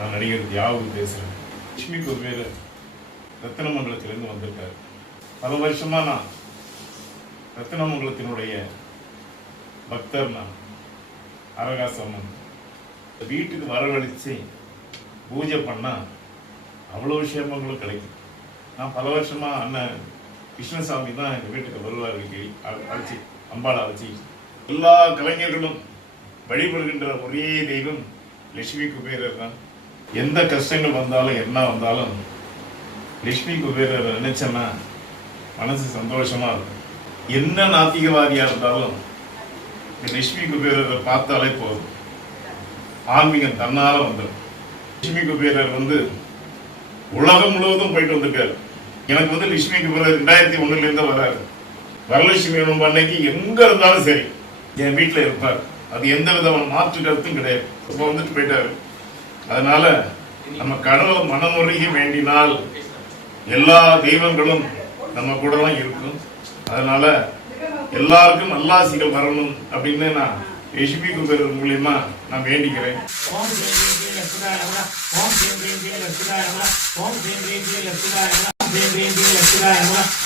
நான் நடிகர் தியாகு பேசுகிறேன். லட்சுமி குபேர் ரத்தினமங்கலத்திலேருந்து வந்திருக்காரு. பல வருஷமாக நான் ரத்தினமங்கலத்தினுடைய பக்தர். நான் அரகாசம்மன் வீட்டுக்கு வரவழைச்சு பூஜை பண்ணால் அவ்வளோ விஷயங்களும் கிடைக்கும். நான் பல வருஷமாக அண்ணன் கிருஷ்ணசாமி தான் எங்கள் வீட்டுக்கு வருவார். அழைச்சி அம்பாளை அழைச்சி எல்லா கலைஞர்களும் வழிபடுகின்ற ஒரே தெய்வம் லட்சுமி குபேரர் தான். எந்த கஷ்டங்கள் வந்தாலும் என்ன வந்தாலும் லட்சுமி குபேரர் நினைச்சேன்னா மனசு சந்தோஷமா இருக்கும். என்ன நாத்திகவாதியா இருந்தாலும் லட்சுமி குபேரரை பார்த்தாலே போதும், ஆன்மீகம் தன்னால வந்துடும். லட்சுமி குபேரர் உலகம் முழுவதும் போயிட்டு வந்திருக்காரு. எனக்கு லட்சுமி குபேரர் 2001 வராரு. வரலட்சுமி அன்னைக்கு எங்க இருந்தாலும் சரி என் வீட்டில் இருப்பார். அது எந்த விதமான மாற்று கருத்தும் கிடையாது. இப்போ போயிட்டாரு. அதனால நம்ம கடவுளை மனமுருகி வேண்டினால் எல்லா தெய்வங்களும் நம்ம கூட தான் இருக்கும். அதனால எல்லாருக்கும் நல்லாசிகள் வரணும் அப்படின்னு நான் லட்சுமி குபேரர் மூலியமா நான் வேண்டிக்கிறேன். ஓம் ஸ்ரீ ஸ்ரீ லட்சுமிதாய நமः. ஓம் ஸ்ரீ ஸ்ரீ லட்சுமிதாய நமः. ஓம் ஸ்ரீ ஸ்ரீ லட்சுமிதாய நமः. ஓம் ஸ்ரீ ஸ்ரீ லட்சுமிதாய நமः.